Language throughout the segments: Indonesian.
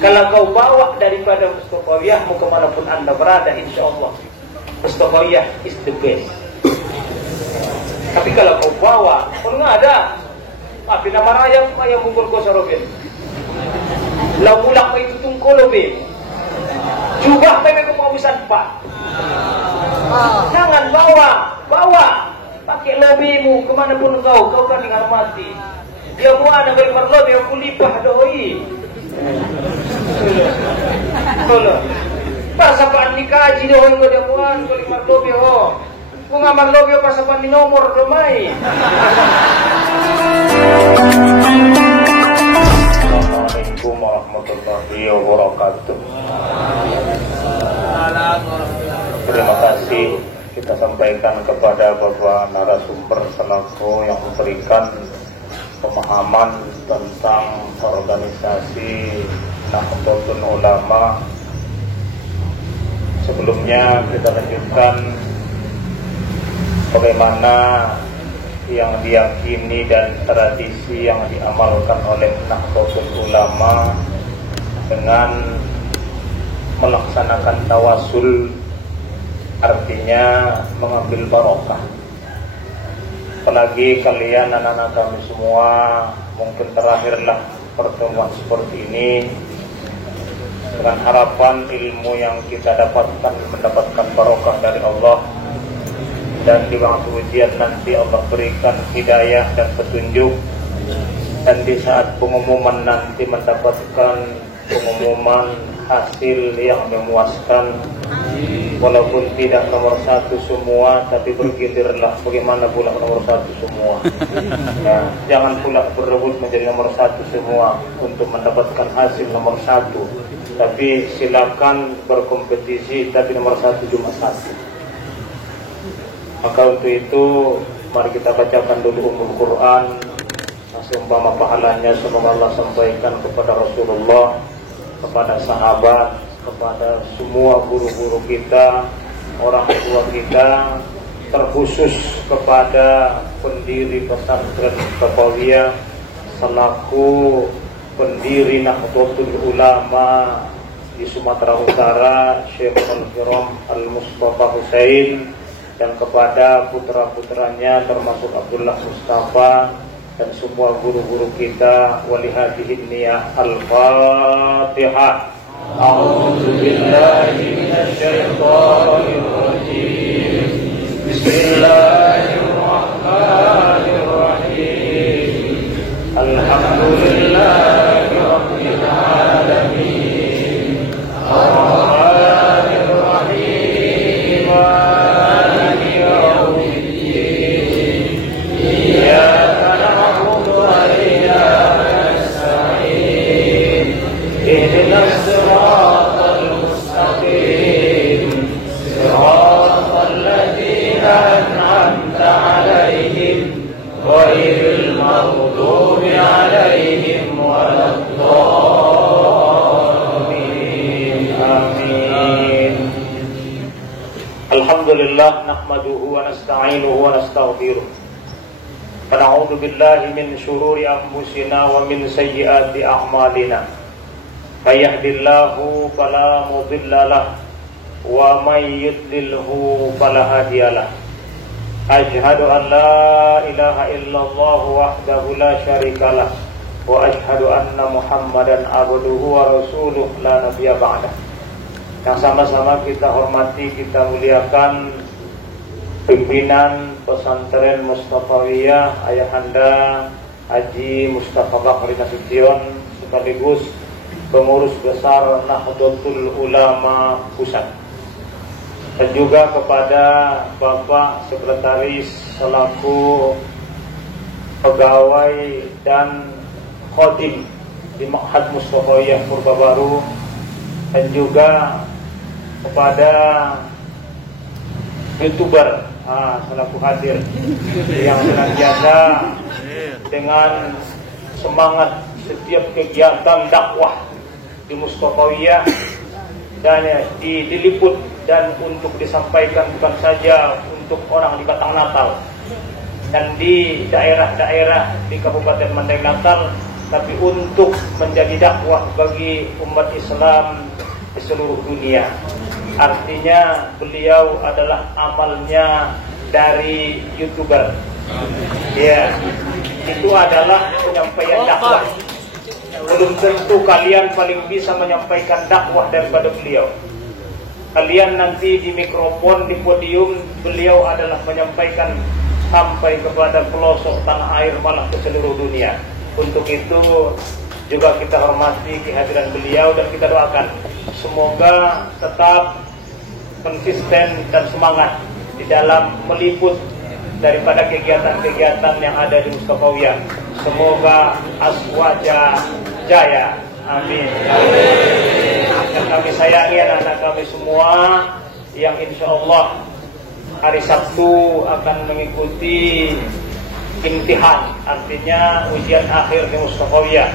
Kalau kau bawa daripada Mustafawiyahmu kemanapun anda berada, insya Allah Mustafawiyah is the best. Tapi kalau kau bawa, kalau nggak ada, nama ayam mungkul ko sa robin. Lawulak may tutungkol robin. Jubah tayo may kumawisan pa. Jangan bawa. Pakai lobi mu kemanapun kau kan dengan mati. Dia mu ada galimar lobi, aku lipah doi. Tolong. Pasapaan dikaji doi ko dia muan galimar lobi ho. Kung amang lobi o pasapaan ni nomor rumay. Assalamualaikum warahmatullahi wabarakatuh. Terima kasih kita sampaikan kepada Bapak narasumber selaku yang memberikan pemahaman tentang organisasi Nahdlatul Ulama. Sebelumnya kita lanjutkan bagaimana yang diyakini dan tradisi yang diamalkan oleh Nahdlatul Ulama dengan melaksanakan tawasul, artinya mengambil barokah. Apalagi kalian anak-anak kami semua, mungkin terakhirlah pertemuan seperti ini, dengan harapan ilmu yang kita dapatkan mendapatkan barokah dari Allah, dan di waktu ujian nanti Allah berikan hidayah dan petunjuk, dan di saat pengumuman nanti mendapatkan pengumuman hasil yang memuaskan, walaupun tidak nomor satu semua, tapi bergilirlah bagaimana pula nomor satu semua. Nah, jangan pula berebut menjadi nomor satu semua untuk mendapatkan hasil nomor satu, tapi silakan berkompetisi, tapi nomor satu cuma satu. Maka untuk itu mari kita bacakan dulu Ummul Quran, seumpama pahalanya semoga Allah sampaikan kepada Rasulullah, kepada sahabat, kepada semua guru-guru kita, orang tua kita, terkhusus kepada pendiri pesantren Mustafawiyah selaku pendiri Nahdlatul Ulama di Sumatera Utara, Syekh Al-Kiram Al-Mustafa Husain, dan kepada putra-putranya termasuk Abdullah Mustafa dan semua guru-guru kita. Walihadihin niyah Al-Fatihah. A'udzu billahi minasy syaithanir rajim. Bismillahirrahmanirrahim. Alhamdulillahi rabbil alamin. Ar-rahmanir rahim. Maliki yaumiddin. Iyyaka na'budu wa iyyaka nasta'in. Ihdinas siratal mustaqim. Siratal ladzina an'amta 'alaihim ghairil maghdubi 'alaihim waladdallin. Amin. Alhamdulillah nahmaduhu wa nasta'inuhu wa nastaghfiruh. Wa na'udzu billahi min shururi anfusina wa min sayyiati a'malina. May yahdihillahu fala mudilla lahu wa may yudlilhu fala hadiya lahu. Asyhadu an la ilaha illallah wahdahu la syarika lahu wa asyhadu anna Muhammadan abduhu wa rasuluh la nabiyya ba'dah. Yang sama-sama kita hormati, kita muliakan pimpinan pesantren Mustafawiyah Ayahanda Haji Mustafa Bakri Nasution, sekaligus pengurus besar Nahdlatul Ulama Pusat, dan juga kepada Bapak Sekretaris selaku pegawai dan khodim di Ma'had Mustafawiyah Purbabaru, dan juga kepada YouTuber selaku hadir yang senantiasa dengan semangat setiap kegiatan dakwah di Mustafawiyah dan diliput dan untuk disampaikan bukan saja untuk orang di Batang Natal dan di daerah-daerah di Kabupaten Mandai Natal, tapi untuk menjadi dakwah bagi umat Islam di seluruh dunia. Artinya beliau adalah amalnya dari YouTuber. Ya, itu adalah penyampaian dakwah. Belum tentu kalian paling bisa menyampaikan dakwah daripada beliau. Kalian nanti di mikrofon, di podium, beliau adalah menyampaikan sampai kepada pelosok tanah air, malah ke seluruh dunia. Untuk itu juga kita hormati kehadiran beliau dan kita doakan semoga tetap konsisten dan semangat di dalam meliput daripada kegiatan-kegiatan yang ada di Mustafawiyah. Semoga aswaja jaya. Amin. Dan kami sayangi anak-anak kami semua yang insya Allah hari Sabtu akan mengikuti imtihan, artinya ujian akhir di Mustafawiyah.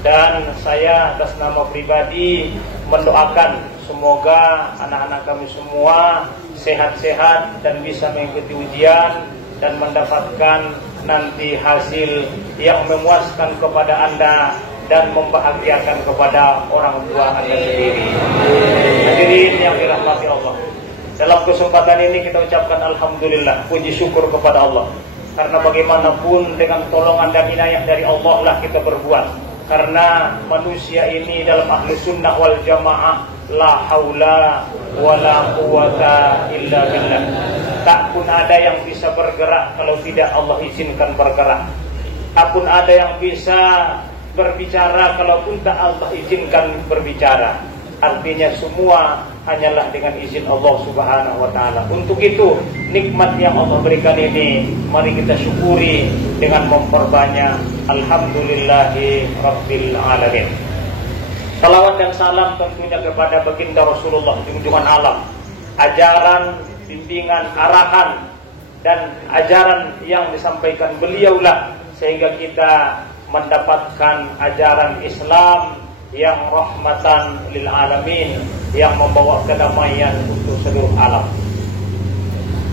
Dan saya atas nama pribadi mendoakan semoga anak-anak kami semua sehat-sehat dan bisa mengikuti ujian dan mendapatkan nanti hasil yang memuaskan kepada Anda dan membahagiakan kepada orang tua Anda sendiri. Hadirin yang dirahmati Allah, dalam kesempatan ini kita ucapkan alhamdulillah, puji syukur kepada Allah. Karena bagaimanapun dengan tolongan dan inayah dari Allah lah kita berbuat. Karena manusia ini dalam ahli sunnah wal jamaah la haula wala quwata illa billah. Tak pun ada yang bisa bergerak kalau tidak Allah izinkan bergerak. Tak pun ada yang bisa berbicara kalaupun tak Allah izinkan berbicara. Artinya semua hanyalah dengan izin Allah Subhanahu wa taala. Untuk itu, nikmat yang Allah berikan ini mari kita syukuri dengan memperbanyak alhamdulillahi rabbil alamin. Salawat dan salam tentunya kepada baginda Rasulullah junjungan alam. Ajaran, bimbingan, arahan dan ajaran yang disampaikan beliaulah sehingga kita mendapatkan ajaran Islam yang rahmatan lil alamin, yang membawa kedamaian untuk seluruh alam.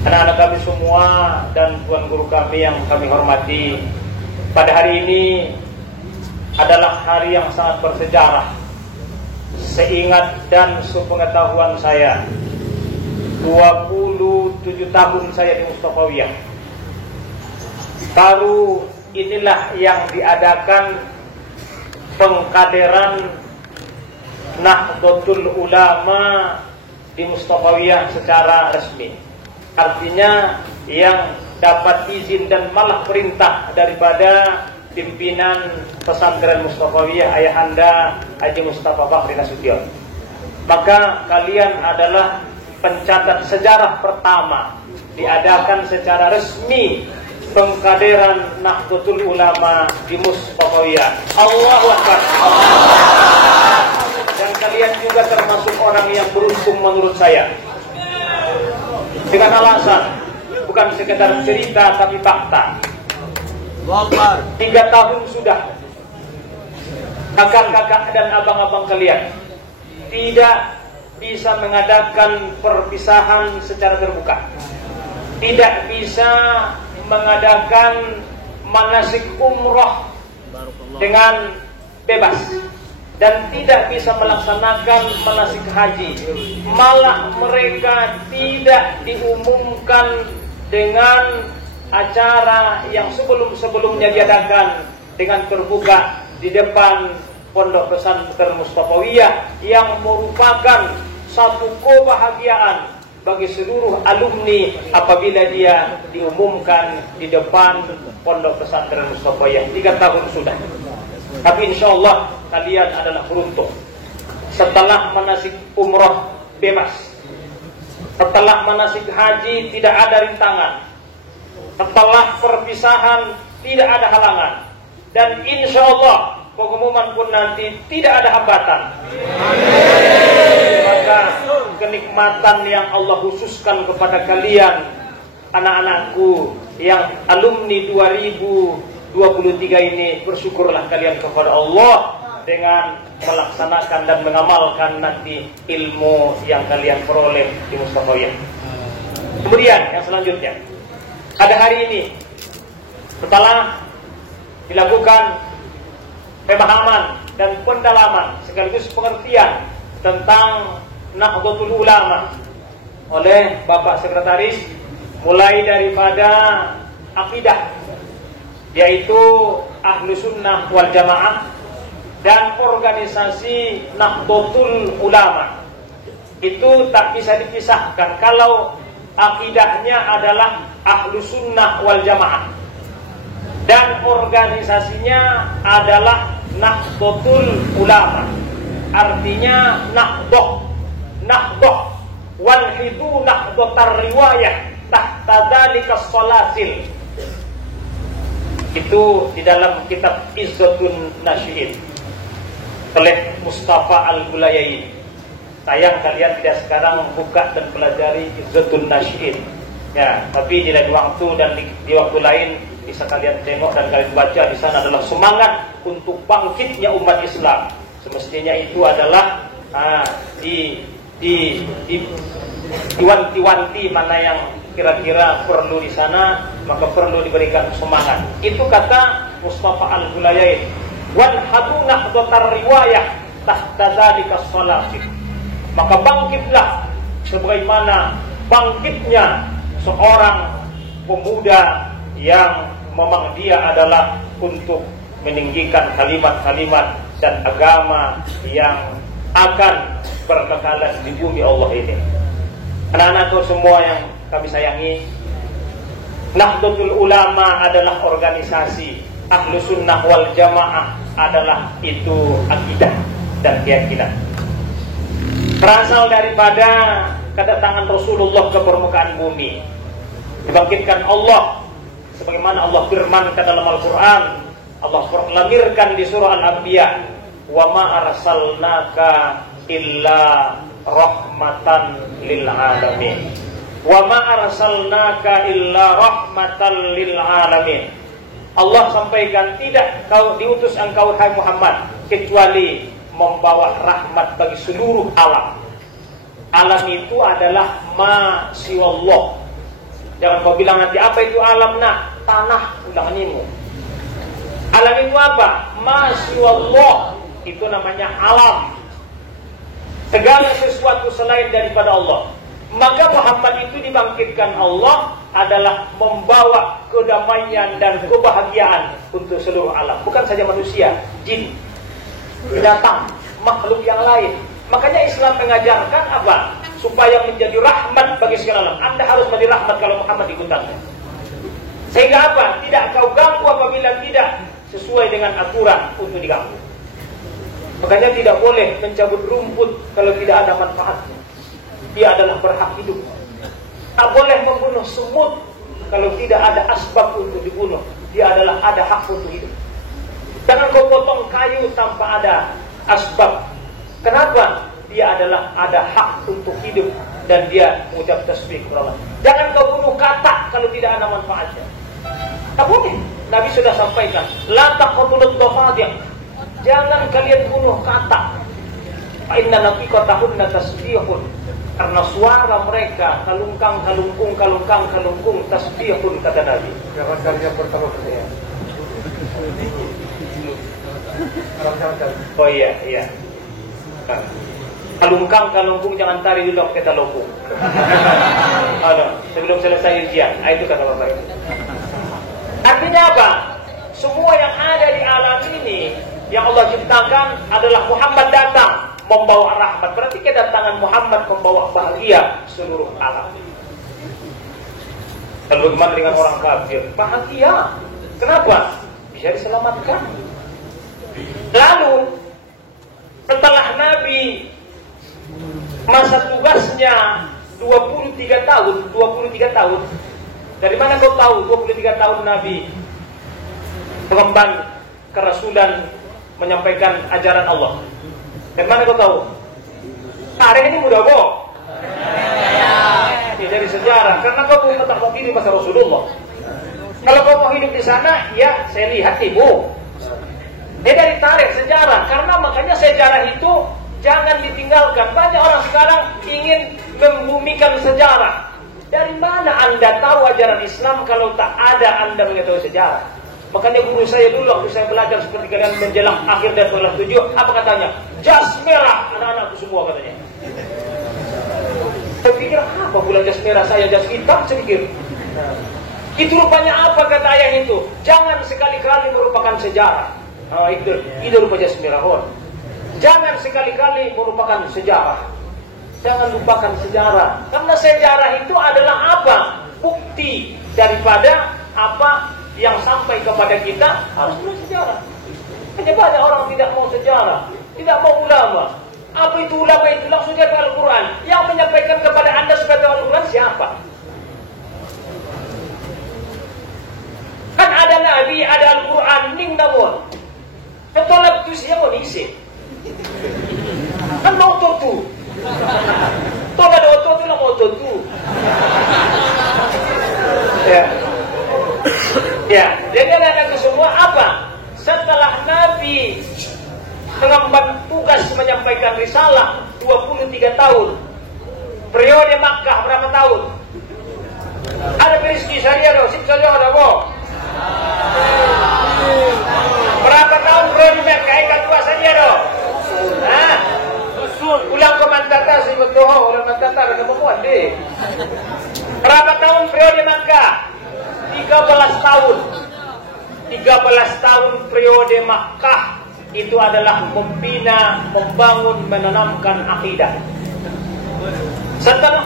Anak-anak kami semua dan tuan guru kami yang kami hormati, pada hari ini adalah hari yang sangat bersejarah. Seingat dan sepengetahuan saya, 27 tahun saya di Mustafawiyah. Baru inilah yang diadakan pengkaderan Nahdlatul Ulama di Mustafawiyah secara resmi. Artinya yang dapat izin dan malah perintah daripada pimpinan pesantren Mustafawiyah Ayahanda Haji Mustafa Bakri Nasution. Maka kalian adalah pencatat sejarah pertama diadakan secara resmi pengkaderan Nahdlatul Ulama di Mustafawiyah. Allahu Akbar. Dan kalian juga termasuk orang yang beruntung menurut saya. Dengan alasan bukan sekedar cerita tapi fakta. 3 tahun sudah kakak-kakak dan abang-abang kalian tidak bisa mengadakan perpisahan secara terbuka, tidak bisa mengadakan manasik umroh dengan bebas, dan tidak bisa melaksanakan manasik haji. Malah mereka tidak diumumkan dengan acara yang sebelum-sebelumnya diadakan dengan terbuka di depan Pondok Pesantren Mustafawiyah, yang merupakan satu kebahagiaan bagi seluruh alumni apabila dia diumumkan di depan Pondok Pesantren Mustafawiyah. 3 tahun sudah. Tapi insya Allah kalian adalah beruntung. Setelah manasik umroh bebas, setelah manasik haji tidak ada rintangan, setelah perpisahan tidak ada halangan, dan insya Allah pengumuman pun nanti tidak ada hambatan. Maka kenikmatan yang Allah khususkan kepada kalian, anak-anakku yang alumni 2023 ini, bersyukurlah kalian kepada Allah dengan melaksanakan dan mengamalkan nanti ilmu yang kalian peroleh di Mustafawiyah. Kemudian yang selanjutnya, pada hari ini setelah dilakukan pemahaman dan pendalaman sekaligus pengertian tentang Nahdlatul Ulama oleh Bapak Sekretaris, mulai daripada akidah, yaitu Ahlus Sunnah wal Jamaah, dan organisasi Nahdlatul Ulama. Itu tak bisa dipisahkan. Kalau akidahnya adalah Ahlus Sunnah wal Jamaah dan organisasinya adalah Nahdlatul Ulama, artinya Nahdoh wal hidu Nahdlatar riwayah tahta dzalika salasil. Itu di dalam kitab Izzatun Nasyi'in oleh Mustafa Al-Gulayain. Sayang kalian tidak sekarang buka dan pelajari Izzatun Nasyi'in. Ya, tapi di lain waktu dan di waktu lain bisa kalian tengok dan kalian baca. Di sana adalah semangat untuk bangkitnya umat Islam. Semestinya itu adalah diwanti-wanti mana yang kira-kira perlu di sana, maka perlu diberikan semangat. Itu kata Mustafa Al-Gulayain. Wal hadu nahdlatar riwayah tahta dzalika salasil. Maka bangkitlah sebagaimana bangkitnya seorang pemuda yang memang dia adalah untuk meninggikan kalimat-kalimat dan agama yang akan berkekalan di bumi Allah ini. Anak-anakku semua yang kami sayangi, Nahdlatul Ulama adalah organisasi, Ahlus Sunnah wal Jamaah adalah itu akidah dan keyakinan. Berasal daripada kedatangan Rasulullah ke permukaan bumi, dibangkitkan Allah sebagaimana Allah firmankan dalam Al-Quran. Allah lamirkan di surah Al-Anbiya, wa ma arsalnaka illa rahmatan lil alamin. Wa ma arsalnaka illa rahmatan lil alamin. Allah sampaikan, tidak kau diutus engkau hai Muhammad kecuali membawa rahmat bagi seluruh alam. Alam itu adalah ma siwallah. Jangan kau bilang nanti apa itu alam, nak tanah ulanganimu. Alam itu apa? Ma siwallah, itu namanya alam. Segala sesuatu selain daripada Allah. Maka Muhammad itu dibangkitkan Allah adalah membawa kedamaian dan kebahagiaan untuk seluruh alam. Bukan saja manusia, jin, binatang, makhluk yang lain. Makanya Islam mengajarkan apa? Supaya menjadi rahmat bagi segala alam. Anda harus menjadi rahmat kalau Muhammad ikutannya. Sehingga apa? Tidak kau ganggu apabila tidak sesuai dengan aturan untuk diganggu. Makanya tidak boleh mencabut rumput kalau tidak ada manfaatnya. Dia adalah berhak hidup. Tak boleh membunuh semut kalau tidak ada asbab untuk dibunuh. Dia adalah ada hak untuk hidup. Jangan kau potong kayu tanpa ada asbab. Kenapa? Dia adalah ada hak untuk hidup dan dia mengucap tasbih kepada Allah. Jangan kau bunuh katak kalau tidak ada manfaatnya. Tak boleh. Nabi sudah sampaikan, la taqtulud dhafadir. Jangan kalian bunuh katak. Fa inna nafiqatahunna tasbihun. Karena suara mereka kalungkang tasbihun, kata Nabi. Jangan kalian bertaruh saya. Oh iya. Kalungkang jangan tari dulu kita lopung. Sebelum selesai ujian. Itu kata Bapak. Artinya apa? Semua yang ada di alam ini yang Allah ciptakan adalah Muhammad datang membawa rahmat. Berarti kedatangan Muhammad membawa bahagia seluruh alam. Dan bagaimana dengan orang kafir? Bahagia. Kenapa? Bisa diselamatkan. Lalu setelah Nabi masa tugasnya 23 tahun. Dari mana kau tahu 23 tahun Nabi mengemban kerasulan, menyampaikan ajaran Allah? Dari mana kau tahu? Hari ini mudah kok. Ya, dari sejarah. Karena kau belum pernah hidup masa Rasulullah. Kalau kau mau hidup di sana, ya saya lihat ibu. Dia dari tarikh sejarah. Karena makanya sejarah itu jangan ditinggalkan. Banyak orang sekarang ingin membumikan sejarah. Dari mana Anda tahu ajaran Islam kalau tak ada Anda mengetahui sejarah? Makanya guru saya dulu waktu saya belajar seperti kalian menjelang akhir dan kelas 7, apa katanya? Jas merah anak-anakku semua katanya. Saya pikir apa pula jas merah, saya jas hitam, saya pikir. Itu rupanya apa kata ayah itu? Jangan sekali-kali merupakan sejarah. Itu rupa jas merah. Jangan sekali-kali merupakan sejarah. Jangan lupakan sejarah. Karena sejarah itu adalah apa? Bukti daripada apa yang sampai kepada kita harus bersejarah. Hanya banyak orang tidak mau sejarah, tidak mau ulama. Apa itu ulama itu? Langsung jadi Al-Quran. Yang menyampaikan kepada anda sebagai Al-Quran siapa? Kan ada Nabi, ada Al-Quran, ning namun. Ketolak itu siapa isi? Kan mau tutu. Tola ada otot itu lah mau tutu. Ya, jadi anak-anak semua apa? Setelah Nabi mengemban tugas menyampaikan risalah 23 tahun. Periode Makkah berapa tahun? Ada periski saja dong, sip saja ada boh. Berapa tahun periode Makkah? Ikan dua saja dong. Nah, ulang komentata sih betul, ulang komentata ada memuat deh. Berapa tahun periode Makkah? 13 tahun. 13 tahun periode Makkah itu adalah membina, membangun, menanamkan akidah. Setelah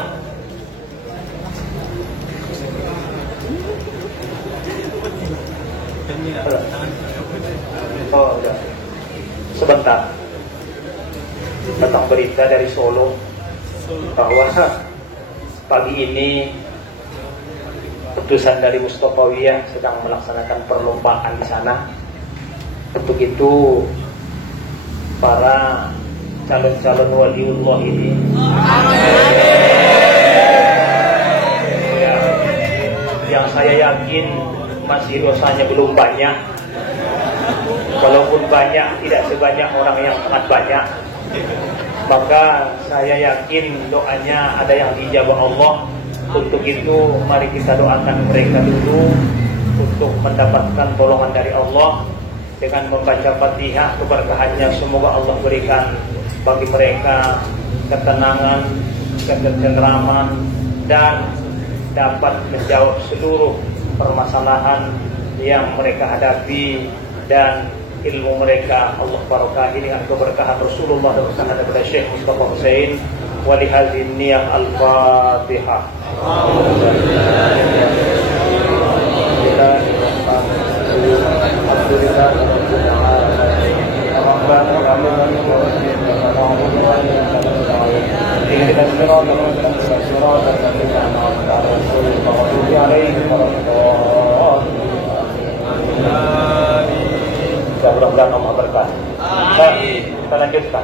sebentar datang berita dari Solo bahwa pagi ini utusan dari Mustofawiyah sedang melaksanakan perlombaan di sana. Untuk itu para calon-calon waliullah ini yang saya yakin masih dosanya belum banyak. Walaupun banyak, tidak sebanyak orang yang sangat banyak. Maka saya yakin doanya ada yang dijabah Allah. Untuk itu mari kita doakan mereka dulu untuk mendapatkan golongan dari Allah dengan membaca Fatihah. Keberkahannya semoga Allah berikan bagi mereka ketenangan, ketenteraman, dan dapat menjawab seluruh permasalahan yang mereka hadapi, dan ilmu mereka Allah barakahi dengan keberkahan Rasulullah dan berkahan daripada Syekh Mustafa Hussein. ولهذه النية الفاتحة. Mudah-mudahan Allah berkati. Kita lanjutkan.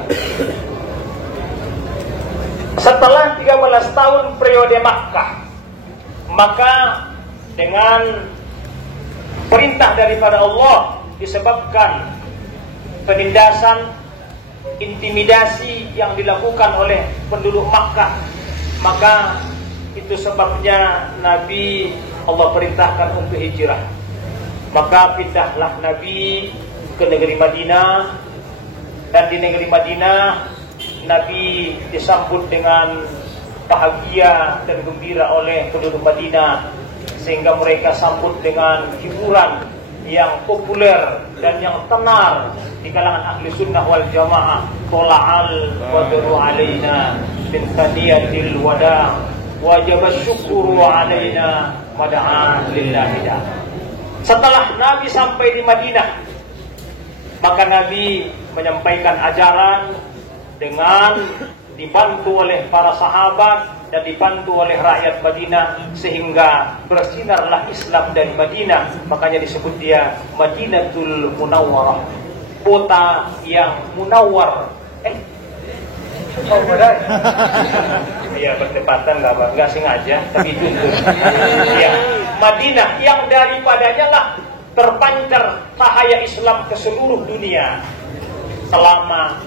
Setelah 13 tahun periode Makkah, maka dengan perintah daripada Allah disebabkan penindasan, intimidasi yang dilakukan oleh penduduk Makkah, maka itu sebabnya Nabi Allah perintahkan untuk hijrah. Maka pindahlah Nabi ke negeri Madinah, dan di negeri Madinah Nabi disambut dengan bahagia dan gembira oleh penduduk Madinah, sehingga mereka sambut dengan hiburan yang populer dan yang tenar di kalangan ahli sunnah wal jamaah. Tola'al badru alaina min thaniyatil wada' wajib syukuru alaina mada'an lillahi. Setelah Nabi sampai di Madinah, maka Nabi menyampaikan ajaran dengan dibantu oleh para sahabat dan dibantu oleh rakyat Madinah, sehingga bersinarlah Islam dari Madinah. Makanya disebut dia Madinatul Munawwarah, kota yang munawwar. Iya, bertepatan nggak sengaja, tapi itu. Ya, Madinah yang daripadanya lah terpancar cahaya Islam ke seluruh dunia. Selama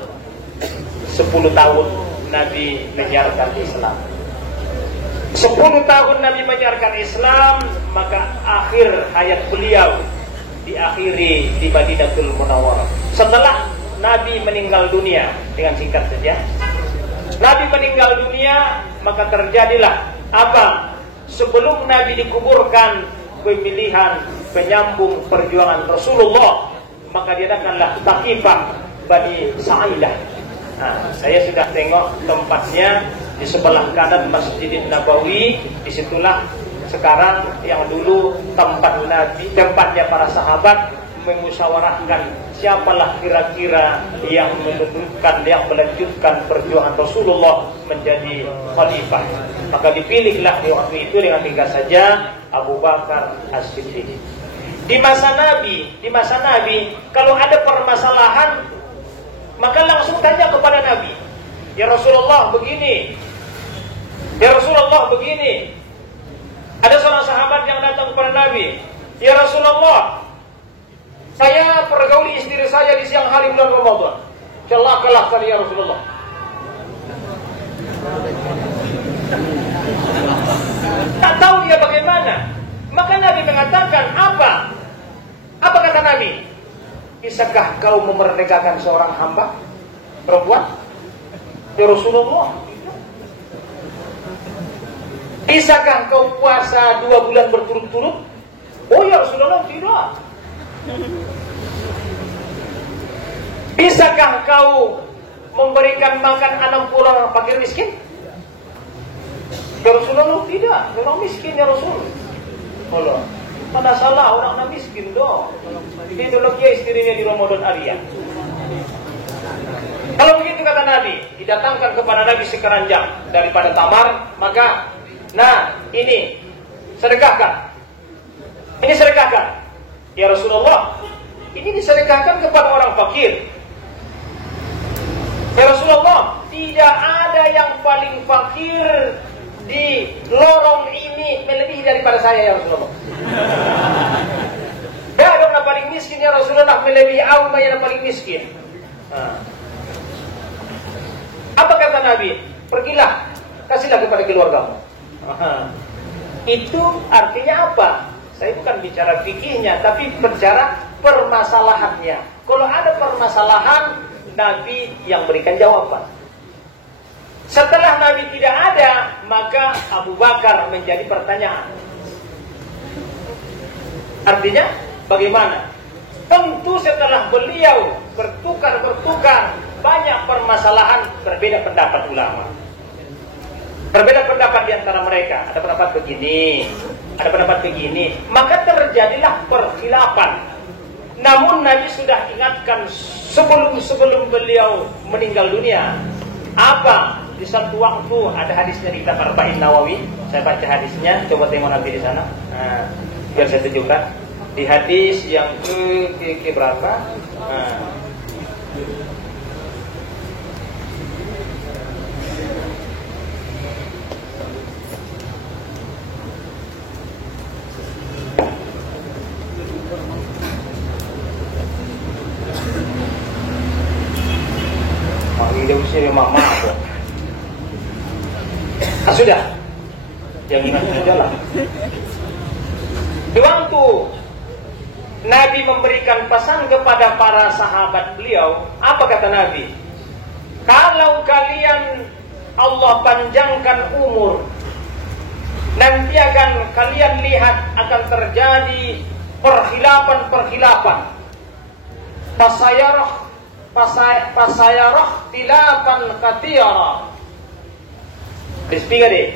10 tahun Nabi menyiarkan Islam. 10 tahun Nabi menyiarkan Islam, maka akhir hayat beliau diakhiri di Madinatul Munawwarah. Setelah Nabi meninggal dunia, dengan singkat saja, Nabi meninggal dunia, maka terjadilah apa? Sebelum Nabi dikuburkan, pemilihan penyambung perjuangan Rasulullah, maka diadakanlah Thaqifah Bani Sa'idah. Nah, saya sudah tengok tempatnya di sebelah kanan Masjidin Nabawi. Disitulah sekarang yang dulu tempat Nabi, tempatnya para sahabat memusyawarahkan siapalah kira-kira yang menentukan, yang melanjutkan perjuangan Rasulullah menjadi khalifah. Maka dipilihlah di waktu itu dengan tinggal saja Abu Bakar As-Siddiq. Di masa Nabi, kalau ada permasalahan, maka langsung tanya kepada Nabi. Ya Rasulullah begini. Ya Rasulullah begini. Ada seorang sahabat yang datang kepada Nabi. Ya Rasulullah, saya pergauli istri saya di siang hari bulan Ramadan. Celakalah kali ya Rasulullah. Tak tahu dia bagaimana. Maka Nabi mengatakan apa? Apa kata Nabi? Bisakah kau memerdekakan seorang hamba perempuan? Ya Rasulullah. Bisakah kau puasa 2 bulan berturut-turut? Oh ya Rasulullah, tidak. Bisakah kau memberikan makan 60 orang fakir miskin? Ya Rasulullah, tidak. Memang miskin ya Rasul. Allah, mana salah orang miskin dong. Ideologi istrinya di Ramadan Arya. Kalau begitu kata Nabi, didatangkan kepada Nabi sekeranjang daripada tamar, maka nah ini sedekahkan. Ini sedekahkan. Ya Rasulullah, ini disedekahkan kepada orang fakir. Ya Rasulullah, tidak ada yang paling fakir di lorong ini melebihi daripada saya ya Rasulullah. Tidak ada yang paling miskin ya Rasulullah melebihi Auma yang paling miskin. Apa kata Nabi? Pergilah, kasihlah kepada keluargamu. Itu artinya apa? Saya bukan bicara fikihnya, tapi bicara permasalahannya. Kalau ada permasalahan, Nabi yang berikan jawaban. Setelah Nabi tidak ada, maka Abu Bakar menjadi pertanyaan. Artinya bagaimana? Tentu setelah beliau bertukar banyak permasalahan, berbeda pendapat ulama. Berbeda pendapat di antara mereka. Ada pendapat begini, ada pendapat begini. Maka terjadilah perkhilafan. Namun Nabi sudah ingatkan sebelum beliau meninggal dunia. Apa? Di satu waktu ada hadisnya di kitab Arba'in Nawawi. Saya baca hadisnya, coba tengok nanti di sana. Nah, biar saya tunjukkan. Di hadis yang ke berapa? Nah. Dia usia memang maaf. Sudah. Yang ingat saja lah. Di waktu Nabi memberikan pesan kepada para sahabat beliau, apa kata Nabi? Kalau kalian Allah panjangkan umur, nanti akan kalian lihat akan terjadi perkhilafan. Fasayarah tilafan kathira. Despega deh.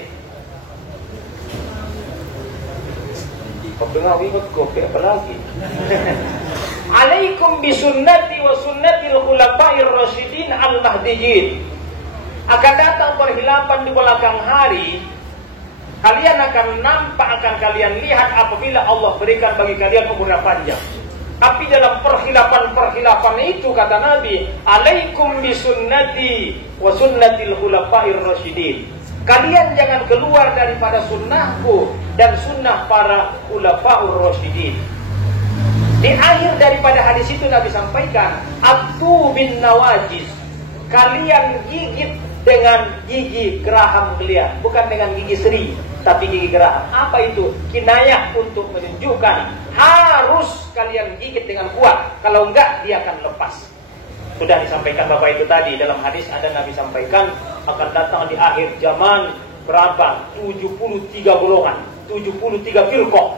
Kopi ikut kopi apa lagi? Alaikum bisunnati wa sunnatil khulafa'ir rasyidin al-mahdiyyin. Akan datang perkhilafan di belakang hari. Kalian akan nampak, akan kalian lihat apabila Allah berikan bagi kalian umur yang panjang. Tapi dalam perkhilafan itu kata Nabi, alaikum bisunnati wa sunnatil khulafa'ir rasyidin. Kalian jangan keluar daripada sunnahku dan sunnah para khulafa'ur rasyidin. Di akhir daripada hadis itu Nabi sampaikan, Abdu bin nawajiz. Kalian gigit dengan gigi geraham kalian, bukan dengan gigi seri, tapi gigi geraham. Apa itu? Kinayah untuk menunjukkan harus kalian gigit dengan kuat. Kalau enggak, dia akan lepas. Sudah disampaikan Bapak itu tadi. Dalam hadis ada Nabi sampaikan, akan datang di akhir zaman berapa? 73 golongan, 73 firqah.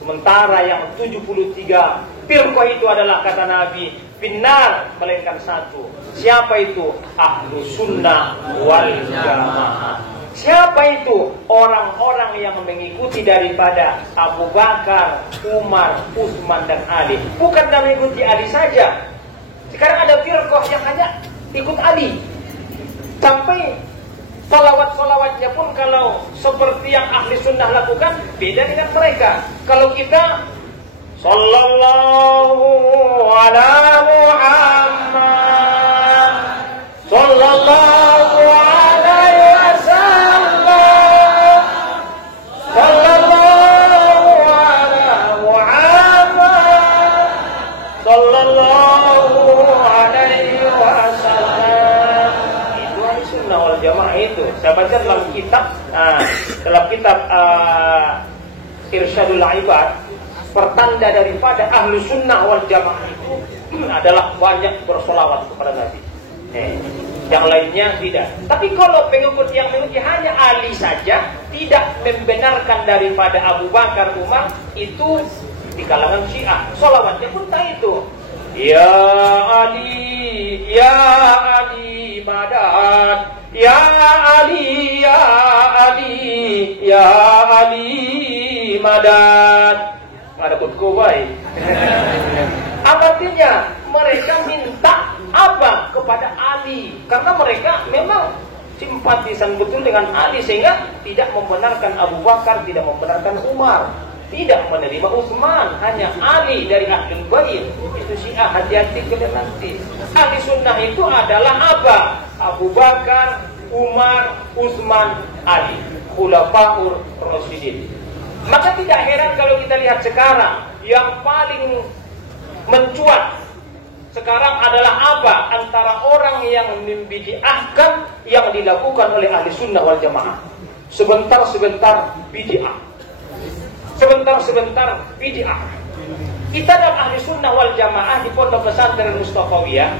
Sementara yang 73 firqah itu adalah, kata Nabi, finnar, melainkan satu. Siapa itu? Ahlu sunnah wal jamaah. Siapa itu? Orang-orang yang mengikuti daripada Abu Bakar, Umar, Utsman dan Ali. Bukan mengikuti Ali saja. Sekarang ada firqah yang hanya ikut Ali. Sampai salawat-salawatnya pun kalau seperti yang ahli sunnah lakukan, beda dengan mereka. Kalau kita sallallahu ala Muhammad, sallallahu alaihi wasallam, sallallahu ala Muhammad, sallallahu alaihi wasallam. Itu ahli sunnah wal jamaah itu. Saya baca dalam kitab Irsyadul Ibad, pertanda daripada ahlu sunnah wal jamaah itu adalah banyak bersolawat kepada Nabi. Yang lainnya tidak. Tapi kalau pengikut yang mengikuti hanya Ali saja, tidak membenarkan daripada Abu Bakar, Umar, itu di kalangan Syiah. Solawatnya pun tak itu. Ya Ali, ya Ali Madad, ya Ali, ya Ali, ya Ali Madad. Ada kutkubai. Apa artinya? Mereka minta apa kepada Ali? Karena mereka memang simpatisan betul dengan Ali, sehingga tidak membenarkan Abu Bakar, tidak membenarkan Umar, tidak menerima Utsman, hanya Ali dari Ahlul Bait. Itu Syiah, hati-hati kalian nanti. Ahli sunnah itu adalah apa? Abu Bakar, Umar, Utsman, Ali, Khulafaur Rasyidin. Maka tidak heran kalau kita lihat sekarang yang paling mencuat sekarang adalah apa? Antara orang yang membid'ahkan yang dilakukan oleh ahli sunnah wal jamaah. Sebentar-sebentar bid'ah, sebentar-sebentar bid'ah. Kita dalam ahli sunnah wal jamaah di Pondok Pesantren Mustafawiyah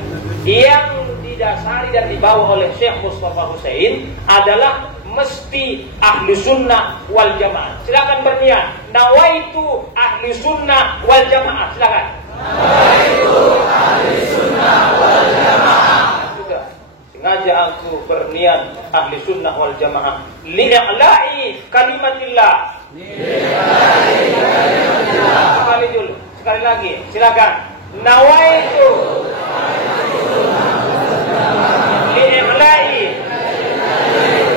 yang didasari dan dibawa oleh Syekh Mustafa Husain adalah mesti ahli sunnah wal jamaah. Silakan berniat. Nawaitu ahli sunnah wal jamaah. Silakan. Nawaitu ahli sunnah wal jamaah. Sudah. Sengaja aku berniat ahli sunnah wal jamaah. Li'la'i kalimatillah. Li'la'i kalimatillah. Sekali dulu. Sekali lagi. Silakan. Nawaitu li'la'i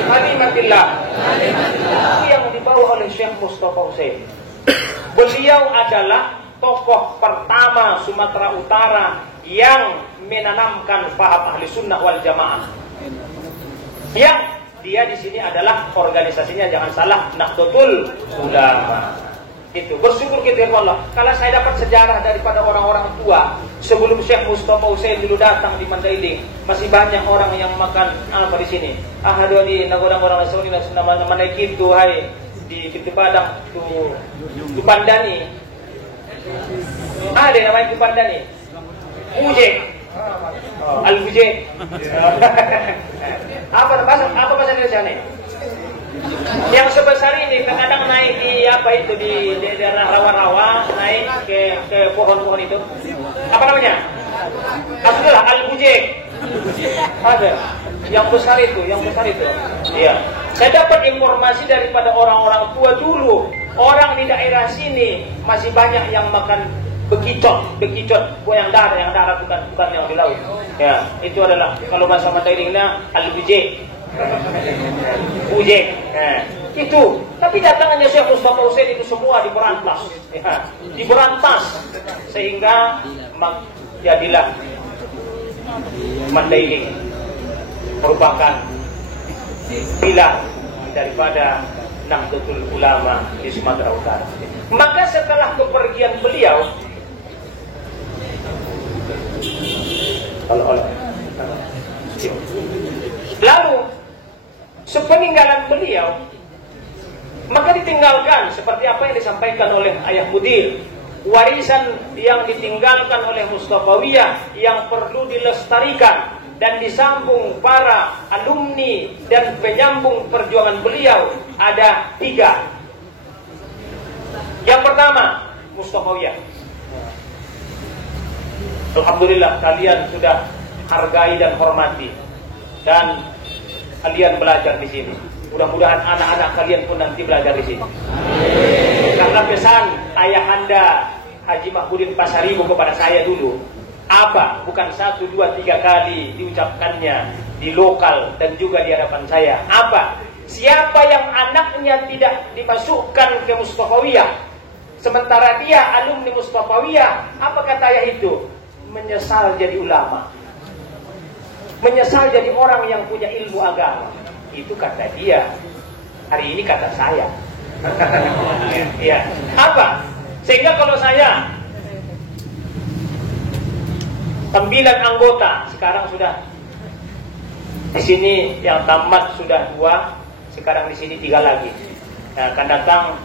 kalimatillah. Itu yang dibawa oleh Syekh Mustafa Husain. Beliau adalah tokoh pertama Sumatera Utara yang menanamkan paham ahli sunnah wal jamaah. Yang dia di sini adalah organisasinya, jangan salah, Nahdlatul Ulama. Itu bersyukur kita kepada Allah. Kalau saya dapat sejarah daripada orang-orang tua sebelum Syekh Mustafa Husain dulu datang di Mandailing, masih banyak orang yang makan apa di sini. Ahadu di nagodang-godang nasional nama-nama itu hai di Padang tu Pandani. Ada namanya tu Pandani. Ujek. Al-Ujek. Apa bahasa Indonesia nih? Yang sebesar ini kadang naik di apa itu di daerah rawa-rawa, naik ke pohon-pohon itu. Apa namanya? Adalah al-bujek. Ada. Yang besar itu. Iya. Saya dapat informasi daripada orang-orang tua dulu. Orang di daerah sini masih banyak yang makan bekicot, buah yang darat bukan yang di laut. Ya, itu adalah kalau bahasa Mandarinnya al-bujek. Ujek. Itu. Tapi datangannya Syekh Mustafa Husain itu semua diberantas. Ya, diberantas sehingga jadilah Mandailing merupakan pilar daripada Nahdlatul Ulama di Sumatera Utara. Maka setelah kepergian beliau, lalu sepeninggalan beliau Maka ditinggalkan seperti apa yang disampaikan oleh Ayah Mudir. Warisan yang ditinggalkan oleh Mustafawiyah yang perlu dilestarikan dan disambung para alumni dan penyambung perjuangan beliau ada 3. Yang pertama, Mustafawiyah. Alhamdulillah kalian sudah hargai dan hormati dan kalian belajar di sini. Mudah-mudahan anak-anak kalian pun nanti belajar di sini. Karena pesan ayahanda Haji Mahmudin Pasaribu kepada saya dulu, apa? Bukan 1, 2, 3 kali diucapkannya di lokal dan juga di hadapan saya. Apa? Siapa yang anaknya tidak dimasukkan ke Mustafawiyah, sementara dia alumni Mustafawiyah, apa kata ayah itu? Menyesal jadi ulama. Menyesal jadi orang yang punya ilmu agama. Itu kata dia. Hari ini kata saya. Ya. Apa? Sehingga kalau saya 9 anggota sekarang sudah di sini yang tamat sudah 2, sekarang di sini 3 lagi. Nah, akan datang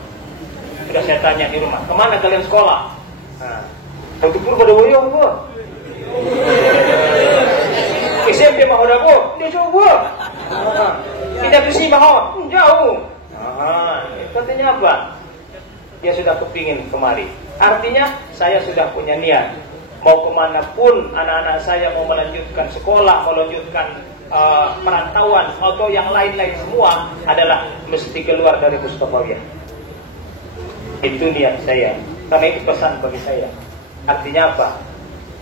sudah saya tanya di rumah, kemana kalian sekolah? Nah, untuk pur pada boyong bu. SMP mah udah bu, dia coba. Tidak bersih mah jauh. Katanya apa? Dia sudah kepingin kemari. Artinya saya sudah punya niat. Mau kemanapun anak-anak saya mau melanjutkan sekolah, melanjutkan perantauan atau yang lain-lain semua adalah mesti keluar dari Mustafawiyah. Itu niat saya. Karena itu pesan bagi saya. Artinya apa?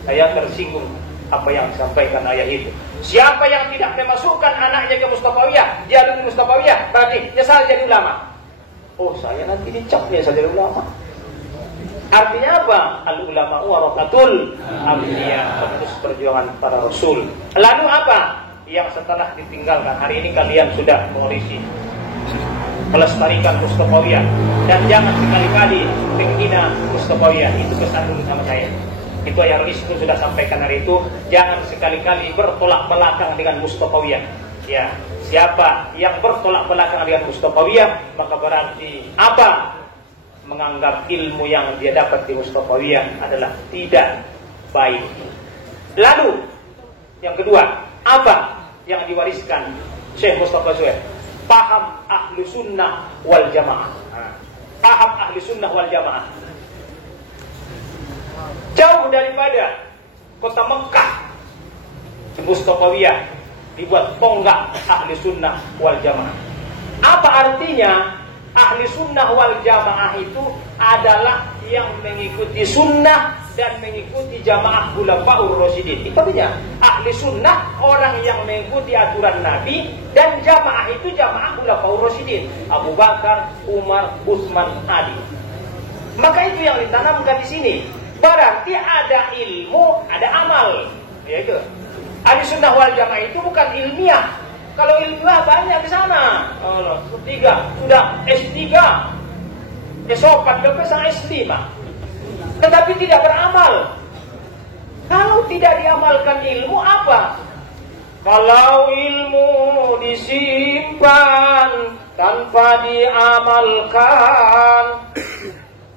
Saya tersinggung apa yang disampaikan ayah itu. Siapa yang tidak memasukkan anaknya ke Mustafawiyah, dia alumni Mustafawiyah, berarti nyesal jadi ulama. Oh, saya nanti dicap nyesal jadi ulama. Artinya apa? Al-ulama warasatul anbiya, penerus perjuangan para rasul. Lalu apa? Yang setelah ditinggalkan, hari ini kalian sudah mengurisi, melestarikan Mustafawiyah, dan jangan sekali-kali menghina Mustafawiyah. Itu pesan dulu sama saya. Itu Ayah Rizku sudah sampaikan hari itu. Jangan sekali-kali bertolak belakang dengan Mustafawiyah. Ya, siapa yang bertolak belakang dengan Mustafawiyah, maka berarti apa? Menganggap ilmu yang dia dapat di Mustafawiyah adalah tidak baik. Lalu yang kedua, apa yang diwariskan Syekh Mustafa Zuhair? Paham ahlu sunnah wal jamaah. Paham ahlu sunnah wal jamaah. Jauh daripada kota Mekah, Mustafawiyah dibuat tonggak ahli sunnah wal jamaah. Apa artinya? Ahli sunnah wal jamaah itu adalah yang mengikuti sunnah dan mengikuti jamaah khulafaur rasyidin. Itu artinya ahli sunnah orang yang mengikuti aturan Nabi, dan jamaah itu jamaah khulafaur rasyidin, Abu Bakar, Umar, Utsman, Ali. Maka itu yang ditanamkan di sini. Berarti ada ilmu, ada amal. Ya itu. Ahli sunnah wal jamaah itu bukan ilmiah. Kalau ilmiah banyak di sana. Allah, ketiga sudah S3, S4 sampai S5. Tetapi tidak beramal. Kalau tidak diamalkan ilmu apa? Kalau ilmu disimpan tanpa diamalkan,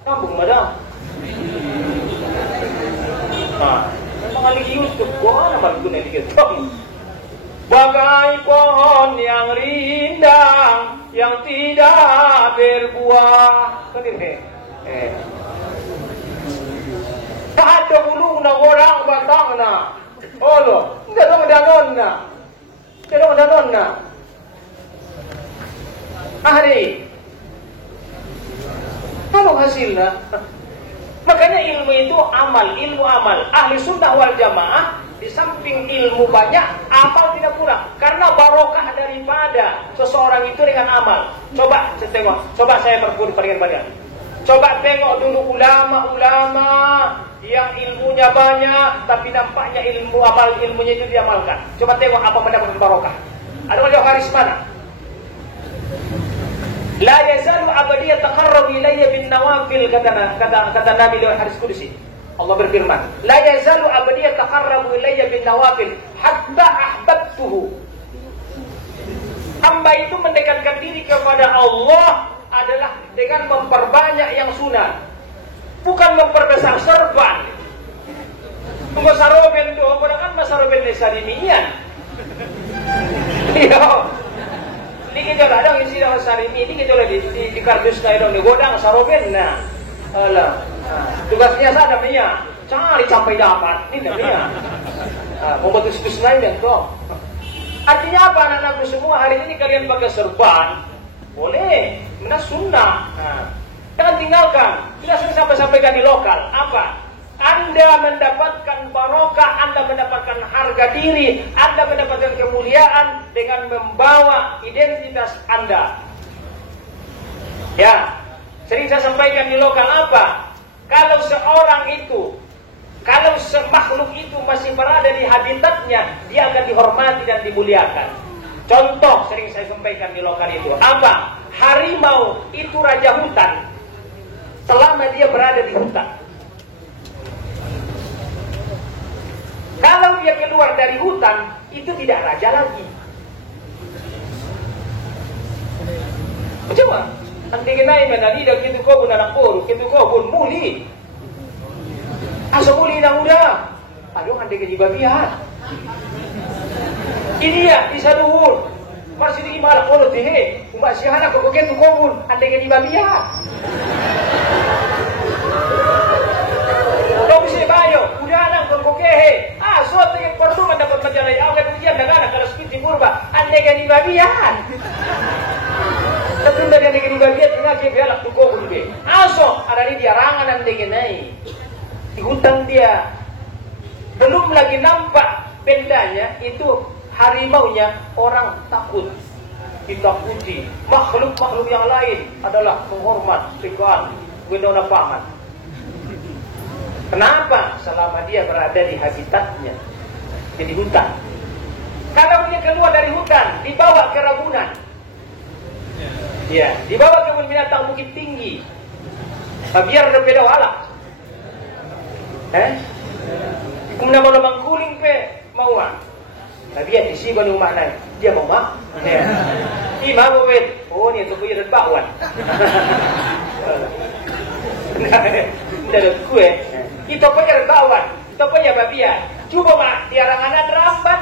sambung madam. Nah, memang lagi YouTube, gua nama guna dikit. Bagai pohon yang rindang yang tidak berbuah. Kan ini. Tak ada bulu na orang batang na. Oh lo, enggak dong danon na. Enggak dong danon na. Ahli. Kalau hasilnya, makanya ilmu itu amal, ilmu amal. Ahli sunnah wal jamaah di samping ilmu banyak, amal tidak kurang. Karena barokah daripada seseorang itu dengan amal. Coba saya tengok, coba saya perhatikan balik. Coba tengok dulu ulama-ulama yang ilmunya banyak, tapi nampaknya ilmunya itu diamalkan. Coba tengok apa mendapatkan barokah. Ada wajah haris mana? La yazalu abadiyya taqarrabu ilayya bin nawafil, kata Nabi lewat hadis qudsi. Allah berfirman, la yazalu abadiyya taqarrabu ilayya bin nawafil hatta ahbabtuhu. Hamba itu mendekatkan diri kepada Allah adalah dengan memperbanyak yang sunat, bukan memperbesar serban. Tunggu saroben itu, kan masaroben desa dinian. Iya. Ini kita kadang isi dalam sarimi ini kita di kardus kayak di godang saroben nah. Alah. Tugasnya sana punya cari sampai dapat ini namanya. Membetus-betus lain dan kok. Artinya apa anak-anakku semua, hari ini kalian pakai serban boleh, benar sunnah. Jangan tinggalkan. Tidak sampai sampaikan di lokal. Apa? Anda mendapatkan barokah, Anda mendapatkan harga diri, Anda mendapatkan kemuliaan dengan membawa identitas Anda. Ya, sering saya sampaikan di lokal apa? Kalau seorang itu, kalau makhluk itu masih berada di habitatnya, dia akan dihormati dan dimuliakan. Contoh sering saya sampaikan di lokal itu apa? Harimau itu raja hutan selama dia berada di hutan. Kalau dia keluar dari hutan, itu tidak raja lagi. Coba, nanti kenai menadi dan kita kau pun anak boru, kita kau pun muli. Asal muli nang udah, aduh nanti keji babian. Ini ya bisa duhur, masih di malah kalau deh, umat siapa kau kita kau pun nanti keji babian. Kau bisa bayo, udah anak kau kehe. Suatu yang perlu mendapat majalah awal ujian dengan kalau seperti purba, anda gani babian. Tentu dari anda gani babian tinggal dia galak tu kau pun be. Aso ada di diarangan anda gani. Di hutan dia belum lagi nampak bendanya itu harimaunya orang takut. Ditakuti makhluk-makhluk yang lain adalah menghormat, tekan, gendona paman. Kenapa? Selama dia berada di habitatnya, jadi hutan. Kalau dia keluar dari hutan, dibawa ke Ragunan, ya, dibawa ke kebun binatang Bukit Tinggi, biar ada beda walak. Kemudian mau mangkuling pe mau ah. Tapi dia isi banu makna, dia mau mak. Ya. Ima mau wet. Oh ni tu punya bakwan. Tidak ada kue. Itu punya bakwan, itu punya babian. Coba mak tiarangan ramban.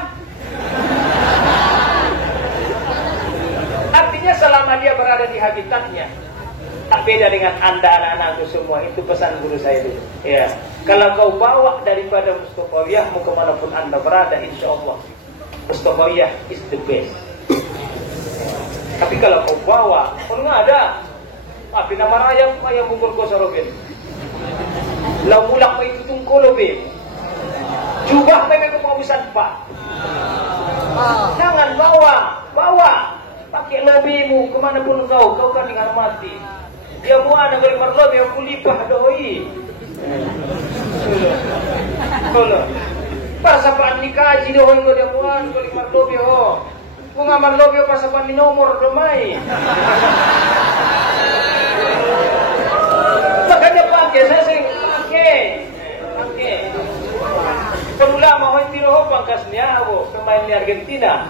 Artinya selama dia berada di habitatnya, tak beda dengan anda anak-anakku semua. Itu pesan guru saya dulu. Ya, kalau kau bawa daripada Mustafawiyah mau kemanapun anda berada, insya Allah Mustafawiyah is the best. Tapi kalau kau bawa, kalau nggak ada, tapi nama ayam bungkur kau sarobin. Lau mulak mai tutung kolobe. Jubah mai kepawisan pak. Jangan bawa. Pakai lobimu kemanapun kau kan dengan mati. Dia buat ada garing marlobe aku lipah doi. Kalau pasapaan dikaji doi ko dia buat garing marlobe ho. Kung marlobe pasapaan ni nomor domai. Makanya pakai saya sing pakai. Pemula mau tiro pangkasnya pemain di Argentina.